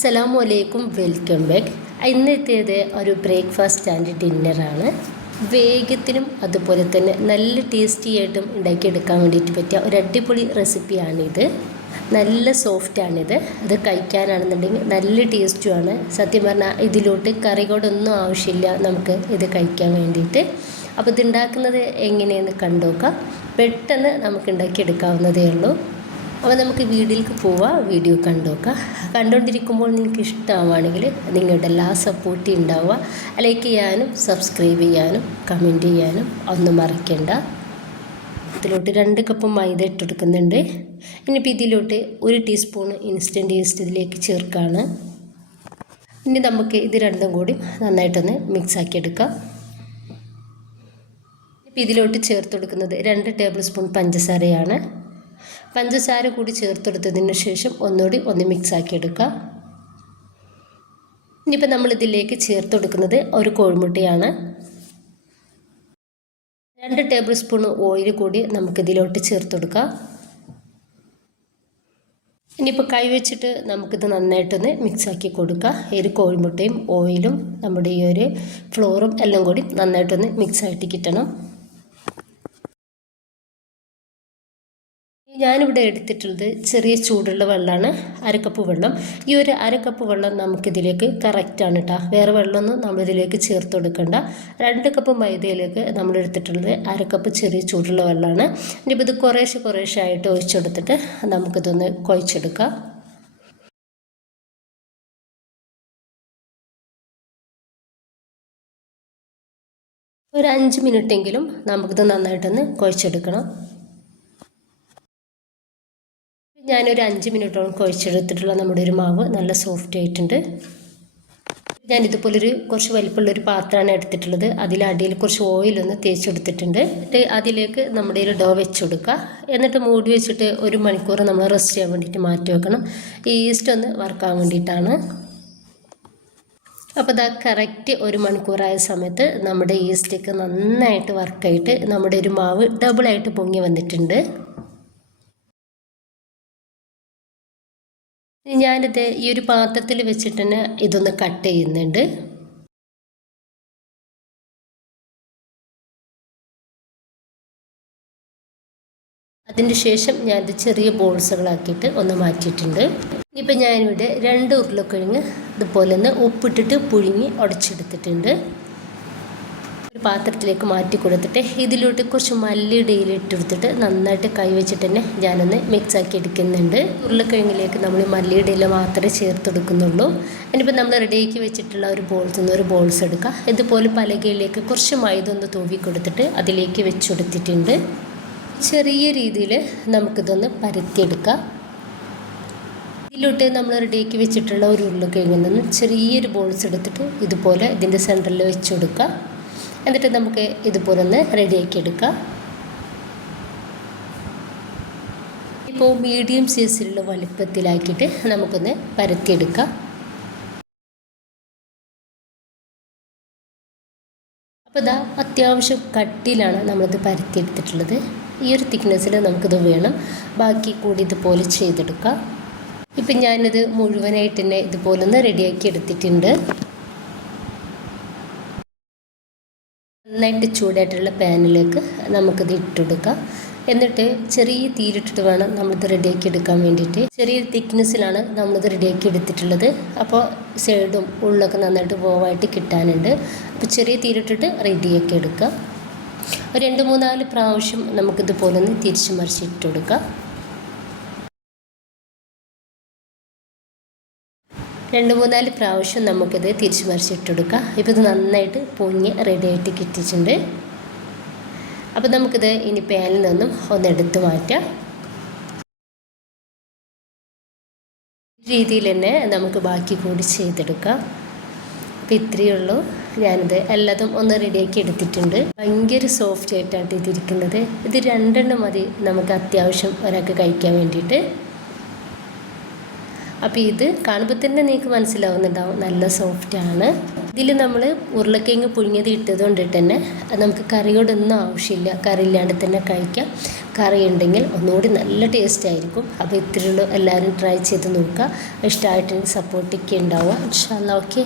അസ്സലാമലൈക്കും, welcome back. ഇന്നത്തേത് ഒരു breakfast and ഡിന്നറാണ്. വേഗത്തിനും അതുപോലെ തന്നെ നല്ല ടേസ്റ്റി ആയിട്ടും ഉണ്ടാക്കിയെടുക്കാൻ വേണ്ടിയിട്ട് പറ്റിയ ഒരു അടിപൊളി റെസിപ്പിയാണിത്. നല്ല സോഫ്റ്റാണിത്. അത് കഴിക്കാനാണെന്നുണ്ടെങ്കിൽ നല്ല ടേസ്റ്റുമാണ്. സത്യം പറഞ്ഞാൽ ഇതിലോട്ട് കറികളൊന്നും ആവശ്യമില്ല നമുക്ക് ഇത് കഴിക്കാൻ വേണ്ടിയിട്ട്. അപ്പോൾ ഇതുണ്ടാക്കുന്നത് എങ്ങനെയെന്ന് കണ്ടുനോക്കാം. പെട്ടെന്ന് നമുക്ക് ഉണ്ടാക്കിയെടുക്കാവുന്നതേ ഉള്ളൂ. അപ്പോൾ നമുക്ക് വീഡിയോയിലേക്ക് പോവാം. വീഡിയോ കണ്ടുനോക്കാം. കണ്ടുകൊണ്ടിരിക്കുമ്പോൾ നിങ്ങൾക്ക് ഇഷ്ടമാവുകയാണെങ്കിൽ നിങ്ങളുടെ എല്ലാ സപ്പോർട്ടും ഉണ്ടാവുക. ലൈക്ക് ചെയ്യാനും സബ്സ്ക്രൈബ് ചെയ്യാനും കമൻറ്റ് ചെയ്യാനും ഒന്നും മറക്കണ്ട. ഇതിലോട്ട് 2 കപ്പ് മൈദ ഇട്ടെടുക്കുന്നുണ്ട്. ഇനിയിപ്പോൾ ഇതിലോട്ട് 1 ടീസ്പൂൺ ഇൻസ്റ്റൻറ്റ് ഈസ്റ്റ് ഇതിലേക്ക് ചേർക്കുകയാണ്. ഇനി നമുക്ക് ഇത് രണ്ടും കൂടി നന്നായിട്ടൊന്ന് മിക്സാക്കി എടുക്കാം. ഇപ്പോൾ ഇതിലോട്ട് ചേർത്ത് കൊടുക്കുന്നത് 2 ടേബിൾ സ്പൂൺ പഞ്ചസാരയാണ്. പഞ്ചസാര കൂടി ചേർത്തെടുത്തതിന് ശേഷം ഒന്ന് മിക്സാക്കി എടുക്കുക. ഇനിയിപ്പോൾ നമ്മളിതിലേക്ക് ചേർത്ത് കൊടുക്കുന്നത് ഒരു കോഴിമുട്ടയാണ്. 2 ടേബിൾ സ്പൂൺ ഓയിൽ കൂടി നമുക്കിതിലോട്ട് ചേർത്ത് കൊടുക്കാം. ഇനിയിപ്പോൾ കൈ വെച്ചിട്ട് നമുക്കിത് നന്നായിട്ടൊന്ന് മിക്സാക്കി കൊടുക്കുക. ഈ ഒരു കോഴിമുട്ടയും ഓയിലും നമ്മുടെ ഈ ഒരു ഫ്ലോറും എല്ലാം കൂടി നന്നായിട്ടൊന്ന് മിക്സായിട്ട് കിട്ടണം. ഞാനിവിടെ എടുത്തിട്ടുള്ളത് ചെറിയ ചൂടുള്ള വെള്ളമാണ്, 1/2 കപ്പ് വെള്ളം. ഈ ഒരു 1/2 കപ്പ് വെള്ളം നമുക്കിതിലേക്ക് കറക്റ്റാണ് കേട്ടോ. വേറെ വെള്ളമൊന്നും നമ്മളിതിലേക്ക് ചേർത്ത് കൊടുക്കണ്ട. 2 കപ്പ് മൈദയിലേക്ക് നമ്മൾ എടുത്തിട്ടുള്ളത് 1/2 കപ്പ് ചെറിയ ചൂടുള്ള വെള്ളമാണ്. ഇനിയിപ്പോൾ ഇത് കുറേശ്ശെ ആയിട്ട് ഒഴിച്ചെടുത്തിട്ട് നമുക്കിതൊന്ന് കുഴച്ചെടുക്കാം. ഒരു 5 മിനിറ്റെങ്കിലും നമുക്കിത് നന്നായിട്ടൊന്ന് കുഴച്ചെടുക്കണം. ഞാനൊരു 5 മിനിറ്റോളം കുഴച്ചെടുത്തിട്ടുള്ള നമ്മുടെ ഒരു മാവ് നല്ല സോഫ്റ്റ് ആയിട്ടുണ്ട്. ഞാനിതുപോലൊരു കുറച്ച് വലിപ്പമുള്ളൊരു പാത്രമാണ് എടുത്തിട്ടുള്ളത്. അതിലടിയിൽ കുറച്ച് ഓയിലൊന്ന് തേച്ചെടുത്തിട്ടുണ്ട്. അതിലേക്ക് നമ്മുടെ ഒരു ഡോ വെച്ച് കൊടുക്കുക. എന്നിട്ട് മൂടി വെച്ചിട്ട് 1 മണിക്കൂർ നമ്മൾ റെസ്റ്റ് ചെയ്യാൻ വേണ്ടിയിട്ട് മാറ്റി വെക്കണം. ഈ ഈസ്റ്റ് ഒന്ന് വറുക്കാൻ വേണ്ടിയിട്ടാണ്. അപ്പോൾ ഇതാ കറക്റ്റ് 1 മണിക്കൂറായ സമയത്ത് നമ്മുടെ ഈസ്റ്റൊക്കെ നന്നായിട്ട് വർക്കായിട്ട് നമ്മുടെ ഒരു മാവ് ഡബിളായിട്ട് പൊങ്ങി വന്നിട്ടുണ്ട്. ഞാനിത് ഈ ഒരു പാത്രത്തിൽ വെച്ചിട്ട് തന്നെ ഇതൊന്ന് കട്ട് ചെയ്യുന്നുണ്ട്. അതിന് ശേഷം ഞാനിത് ചെറിയ ബോൾസുകളാക്കിയിട്ട് ഒന്ന് മാറ്റിയിട്ടുണ്ട്. ഇപ്പം ഞാനിവിടെ 2 ഉരുളക്കിഴങ്ങ് ഇതുപോലെ ഒന്ന് ഉപ്പിട്ടിട്ട് പുഴുങ്ങി ഉടച്ചെടുത്തിട്ടുണ്ട്. ഒരു പാത്രത്തിലേക്ക് മാറ്റി കൊടുത്തിട്ട് ഇതിലോട്ട് കുറച്ച് മല്ലിയുടെ ഇല ഇട്ടെടുത്തിട്ട് നന്നായിട്ട് കൈ വെച്ചിട്ട് തന്നെ ഞാനൊന്ന് മിക്സാക്കി എടുക്കുന്നുണ്ട്. ഉരുളക്കിഴങ്ങിലേക്ക് നമ്മൾ മല്ലിയുടെ ഇല മാത്രമേ ചേർത്തെടുക്കുന്നുള്ളൂ. ഇനിയിപ്പോൾ നമ്മൾ റെഡിയാക്കി വെച്ചിട്ടുള്ള ഒരു ബോൾസ് എടുക്കുക. ഇതുപോലെ പലകയിലേക്ക് കുറച്ച് മൈദ ഒന്ന് തൂവി കൊടുത്തിട്ട് അതിലേക്ക് വെച്ച് കൊടുത്തിട്ടുണ്ട്. ചെറിയ രീതിയിൽ നമുക്കിതൊന്ന് പരത്തിയെടുക്കാം. ഇതിലോട്ട് നമ്മൾ റെഡിയാക്കി വെച്ചിട്ടുള്ള ഒരു ഉരുളക്കിഴങ്ങിൽ നിന്ന് ചെറിയൊരു ബോൾസ് എടുത്തിട്ട് ഇതുപോലെ ഇതിൻ്റെ സെൻറ്ററിൽ വെച്ച് കൊടുക്കുക. എന്നിട്ട് നമുക്ക് ഇതുപോലെ ഒന്ന് റെഡിയാക്കി എടുക്കാം. ഇപ്പോൾ മീഡിയം സൈസിലുള്ള വലുപ്പത്തിലാക്കിയിട്ട് നമുക്കൊന്ന് പരത്തിയെടുക്കാം. അപ്പോൾ ഇതാ അത്യാവശ്യം കട്ടിയിലാണ് നമ്മളിത് പരത്തിയെടുത്തിട്ടുള്ളത്. ഈ ഒരു തിക്നെസ്സിൽ നമുക്കിത് വേണം. ബാക്കി കൂടി ഇതുപോലെ ചെയ്തെടുക്കാം. ഇപ്പം ഞാനിത് മുഴുവനായിട്ട് തന്നെ ഇതുപോലെ ഒന്ന് റെഡിയാക്കി എടുത്തിട്ടുണ്ട്. നന്നായിട്ട് ചൂടായിട്ടുള്ള പാനിലേക്ക് നമുക്കിത് ഇട്ടുകൊടുക്കാം. എന്നിട്ട് ചെറിയ തീയിലിട്ടിട്ട് വേണം നമ്മളിത് റെഡിയാക്കി എടുക്കാൻ വേണ്ടിയിട്ട്. ചെറിയ തിക്നെസ്സിലാണ് നമ്മളിത് റെഡിയാക്കി എടുത്തിട്ടുള്ളത്. അപ്പോൾ സൈഡും ഉള്ളൊക്കെ നന്നായിട്ട് പോവായിട്ട് കിട്ടാനുണ്ട്. അപ്പോൾ ചെറിയ തീയിലിട്ടിട്ട് റെഡിയാക്കി എടുക്കാം. ഒരു 2-3-4 പ്രാവശ്യം നമുക്കിതുപോലെ ഒന്ന് തിരിച്ച് മറിച്ചിട്ട് കൊടുക്കാം. 2-3-4 പ്രാവശ്യം നമുക്കിത് തിരിച്ച് മറിച്ചിട്ട് കൊടുക്കാം. ഇപ്പോൾ ഇത് നന്നായിട്ട് പൊങ്ങി റെഡിയായിട്ട് കിട്ടിയിട്ടുണ്ട്. അപ്പോൾ നമുക്കിത് ഇനി പാനിൽ നിന്നും ഒന്നെടുത്ത് മാറ്റാം. ഈ രീതിയിൽ തന്നെ നമുക്ക് ബാക്കി കൂടി ചെയ്തെടുക്കാം. അപ്പോൾ ഇത്രയേ ഉള്ളൂ. ഞാനിത് എല്ലാതും ഒന്ന് റെഡിയാക്കി എടുത്തിട്ടുണ്ട്. ഭയങ്കര സോഫ്റ്റ് ആയിട്ടാണ് ഇതിരിക്കുന്നത്. ഇത് 2 എണ്ണം മതി നമുക്ക് അത്യാവശ്യം ഒരാൾക്ക് കഴിക്കാൻ വേണ്ടിയിട്ട്. അപ്പോൾ ഇത് കാണുമ്പോൾ തന്നെ നിങ്ങൾക്ക് മനസ്സിലാവുന്നുണ്ടാവും നല്ല സോഫ്റ്റാണ്. ഇതിൽ നമ്മൾ ഉരുളക്കിഴങ്ങ് പുഴുങ്ങിയത് ഇട്ടത് കൊണ്ടിട്ട് തന്നെ നമുക്ക് കറിയോടൊന്നും ആവശ്യമില്ല, കറി ഇല്ലാണ്ട് തന്നെ കഴിക്കാം. കറി ഉണ്ടെങ്കിൽ ഒന്നുകൂടി നല്ല ടേസ്റ്റ് ആയിരിക്കും. അപ്പോൾ ഇത്രയുള്ളൂ, എല്ലാവരും ട്രൈ ചെയ്ത് നോക്കുക. ഇഷ്ടമായിട്ടുണ്ടെങ്കിൽ സപ്പോർട്ടൊക്കെ ഉണ്ടാവുക. ഇൻഷാ അല്ലാഹ്. ഓക്കെ.